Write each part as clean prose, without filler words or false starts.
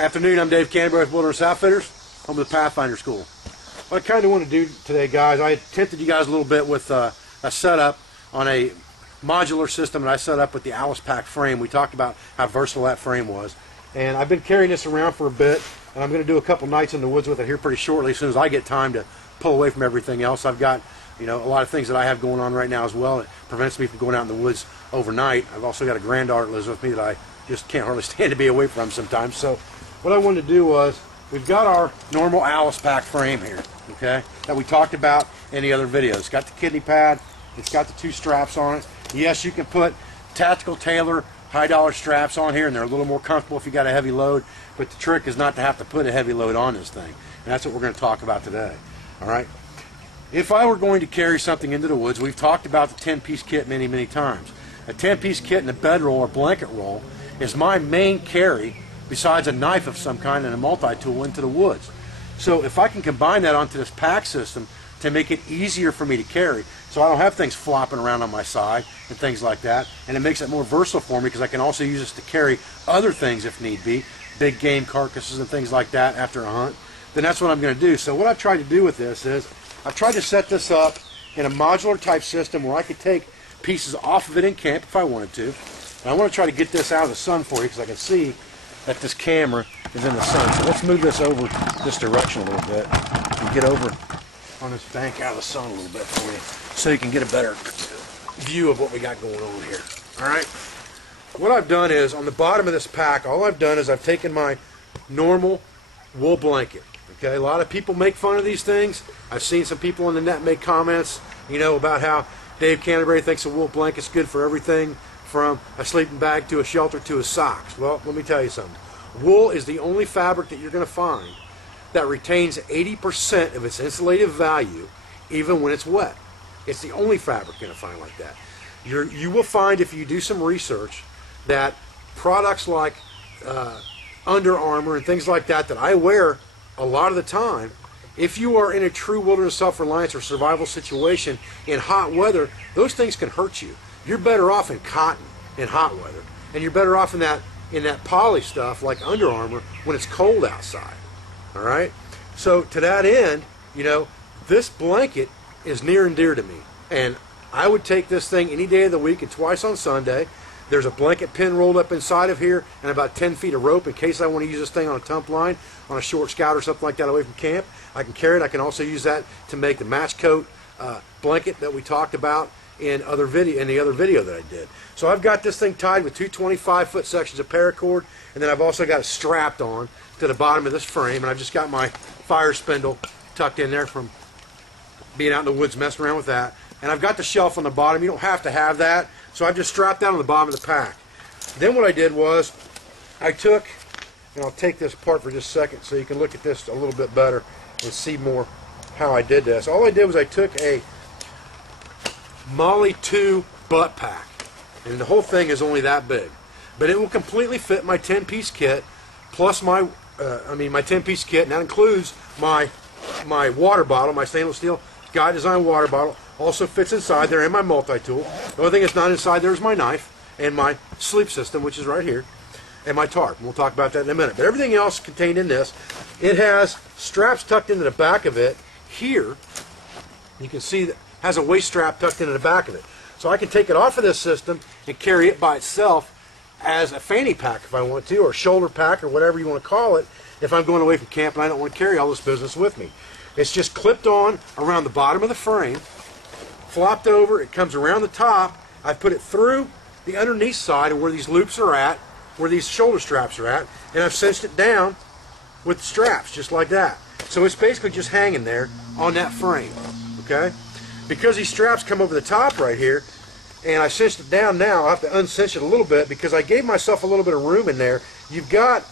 Afternoon, I'm Dave Canterbury with Wilderness Outfitters. I'm with the Pathfinder School. What I kind of want to do today, guys, I tempted you guys a little bit with a setup on a modular system that I set up with the Alice Pack frame. We talked about how versatile that frame was. And I've been carrying this around for a bit, and I'm going to do a couple nights in the woods with it here pretty shortly as soon as I get time to pull away from everything else. I've got, a lot of things that I have going on right now as well. It prevents me from going out in the woods overnight. I've also got a granddaughter that lives with me that I just can't hardly stand to be away from sometimes. So what I wanted to do was, we've got our normal Alice Pack frame here, okay, that we talked about in the other videos. It's got the kidney pad, it's got the two straps on it. Yes, you can put tactical Taylor high-dollar straps on here, and they're a little more comfortable if you got a heavy load, but the trick is not to have to put a heavy load on this thing, and that's what we're going to talk about today. All right. If I were going to carry something into the woods, we've talked about the 10-piece kit many times. A 10-piece kit and a bedroll or blanket roll is my main carry besides a knife of some kind and a multi-tool into the woods. So if I can combine that onto this pack system to make it easier for me to carry, so I don't have things flopping around on my side and things like that, and it makes it more versatile for me because I can also use this to carry other things if need be, big game carcasses and things like that after a hunt, then that's what I'm going to do. So what I've tried to do with this is I've tried to set this up in a modular type system where I could take pieces off of it in camp if I wanted to. And I want to try to get this out of the sun for you because I can see that this camera is in the sun. So let's move this over this direction a little bit and get over on this bank out of the sun a little bit for you so you can get a better view of what we got going on here. Alright? What I've done is, on the bottom of this pack, all I've done is I've taken my normal wool blanket. Okay, a lot of people make fun of these things. I've seen some people on the net make comments, about how Dave Canterbury thinks a wool blanket's good for everything from a sleeping bag to a shelter to his socks. Well, let me tell you something. Wool is the only fabric that you're going to find that retains 80% of its insulative value even when it's wet. It's the only fabric you're going to find like that. You will find, if you do some research, that products like Under Armour and things like that I wear a lot of the time, if you are in a true wilderness self-reliance or survival situation in hot weather, those things can hurt you. You're better off in cotton in hot weather, and you're better off in that poly stuff like Under Armour when it's cold outside. All right. So to that end, this blanket is near and dear to me, and I would take this thing any day of the week and twice on Sunday. There's a blanket pin rolled up inside of here and about 10 feet of rope in case I want to use this thing on a tump line, on a short scout or something like that away from camp. I can carry it. I can also use that to make the match coat blanket that we talked about in the other video that I did. So I've got this thing tied with two 25-foot sections of paracord, and then I've also got it strapped on to the bottom of this frame, and I've just got my fire spindle tucked in there from being out in the woods messing around with that. And I've got the shelf on the bottom. You don't have to have that, so I've just strapped that on the bottom of the pack. Then what I did was I took, and I'll take this apart for just a second so you can look at this a little bit better and see more how I did this. All I did was I took a Molly 2 butt pack, and the whole thing is only that big, but it will completely fit my 10-piece kit plus my 10-piece kit, and that includes my water bottle, my stainless steel Guide Design water bottle. Also fits inside there, and my multi-tool. The only thing that's not inside there is my knife and my sleep system, which is right here, and my tarp. And we'll talk about that in a minute. But everything else contained in this, it has straps tucked into the back of it. Here, you can see that has a waist strap tucked into the back of it. So I can take it off of this system and carry it by itself as a fanny pack if I want to, or shoulder pack, or whatever you want to call it, if I'm going away from camp and I don't want to carry all this business with me. It's just clipped on around the bottom of the frame, flopped over, it comes around the top. I put it through the underneath side of where these loops are at, where these shoulder straps are at, and I've cinched it down with the straps, just like that. So it's basically just hanging there on that frame, okay? Because these straps come over the top right here, and I cinched it down now, I'll have to uncinch it a little bit because I gave myself a little bit of room in there. You've got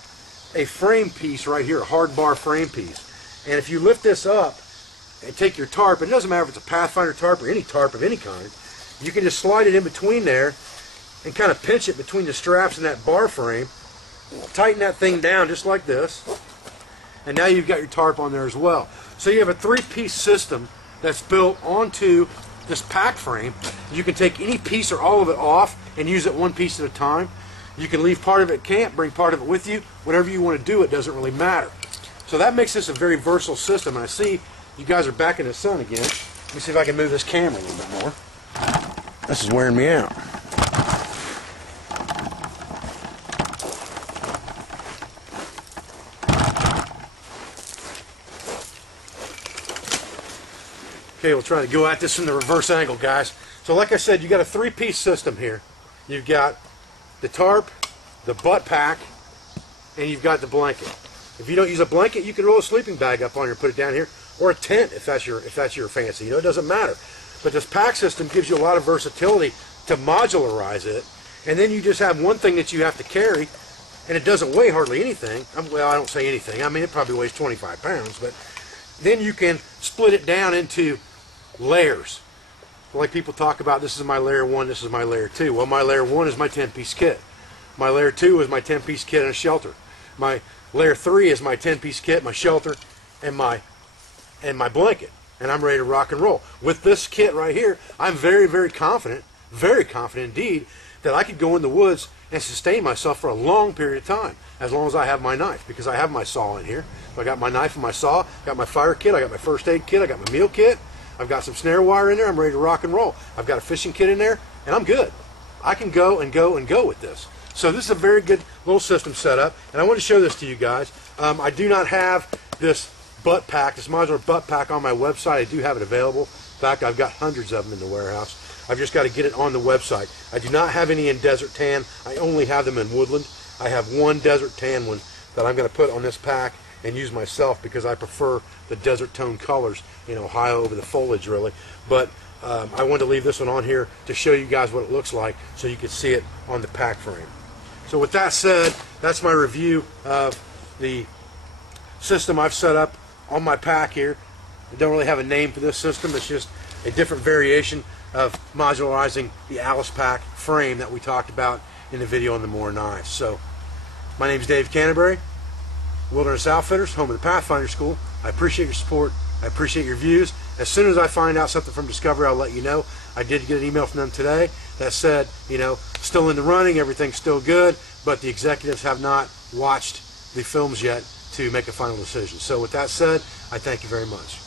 a frame piece right here, a hard bar frame piece. And if you lift this up and take your tarp, it doesn't matter if it's a Pathfinder tarp or any tarp of any kind, you can just slide it in between there and kind of pinch it between the straps and that bar frame, tighten that thing down just like this, and now you've got your tarp on there as well. So you have a three-piece system that's built onto this pack frame. You can take any piece or all of it off and use it one piece at a time. You can leave part of it at camp, bring part of it with you. Whatever you want to do, it doesn't really matter. So that makes this a very versatile system. And I see you guys are back in the sun again. Let me see if I can move this camera a little bit more. This is wearing me out. Okay, we'll try to go at this from the reverse angle, guys. So like I said, you got a three-piece system here. You've got the tarp, the butt pack, and you've got the blanket. If you don't use a blanket, you can roll a sleeping bag up on here and put it down here, or a tent if that's your fancy. You know, it doesn't matter. But this pack system gives you a lot of versatility to modularize it, and then you just have one thing that you have to carry, and it doesn't weigh hardly anything. Well, I don't say anything. I mean, it probably weighs 25 pounds, but then you can split it down into layers. Like people talk about, this is my layer 1, this is my layer 2. Well, my layer 1 is my 10-piece kit. My layer 2 is my 10-piece kit and a shelter. My layer 3 is my 10-piece kit, my shelter, and my blanket. And I'm ready to rock and roll. With this kit right here, I'm very, very confident indeed, that I could go in the woods and sustain myself for a long period of time, as long as I have my knife, because I have my saw in here. So I got my knife and my saw, got my fire kit, I got my first aid kit, I got my meal kit, I've got some snare wire in there, I'm ready to rock and roll. I've got a fishing kit in there, and I'm good. I can go and go and go with this. So this is a very good little system setup, and I want to show this to you guys. I do not have this butt pack, this modular butt pack on my website. I do have it available. In fact, I've got hundreds of them in the warehouse. I've just got to get it on the website. I do not have any in desert tan. I only have them in woodland. I have one desert tan one that I'm going to put on this pack and use myself because I prefer the desert tone colors in Ohio over the foliage, really. But I wanted to leave this one on here to show you guys what it looks like so you can see it on the pack frame. So with that said, that's my review of the system I've set up on my pack here. I don't really have a name for this system. It's just a different variation of modularizing the Alice pack frame that we talked about in the video on the More knives. So my name is Dave Canterbury, Wilderness Outfitters, home of the Pathfinder School. I appreciate your support. I appreciate your views. As soon as I find out something from Discovery, I'll let you know. I did get an email from them today that said, still in the running, everything's still good, but the executives have not watched the films yet to make a final decision. So with that said, I thank you very much.